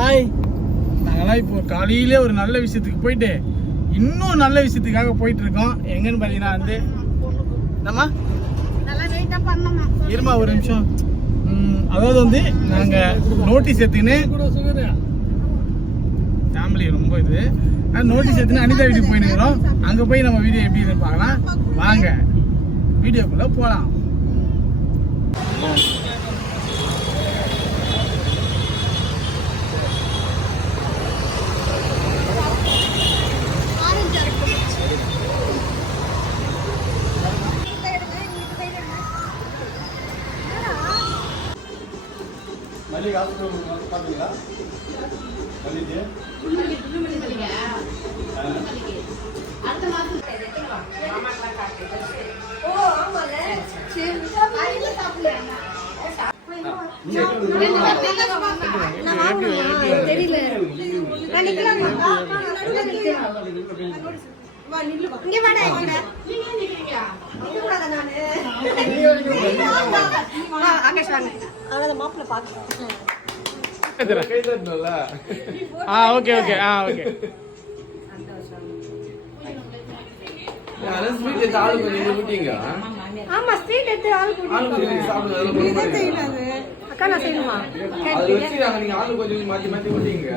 Hi. நாங்களாம் இப்போ காலையிலே ஒரு நல்ல விஷயத்துக்கு போயிட்டு இன்னும் நல்ல விஷயத்துக்காக போயிட்டு இருக்கோம். எங்கன்னு பார்த்தீங்கன்னா வந்து நம்ம இருமா ஒரு நிமிஷம். அதாவது வந்து நாங்கள் நோட்டீஸ் எடுத்துக்கின்னு ஃபேமிலி ரொம்ப இது நோட்டீஸ் எடுத்துன்னு அனிதா வீட்டுக்கு போயின்னுக்கிறோம். அங்கே போய் நம்ம வீடியோ எப்படி இருக்குன்னு பார்க்கலாம். வாங்க வீடியோக்குள்ளே போகலாம். மல்லிகை பார்த்தீங்களா? மல்லிகை ஓகே ஓகே ஓகே. ஆமா ஸ்வீட் எடுத்து ஆளு அக்கா நான் செய்யணுமா? அது வச்சு நீங்க ஆளு கொஞ்சம் மாத்தி மாத்தி விட்டீங்க.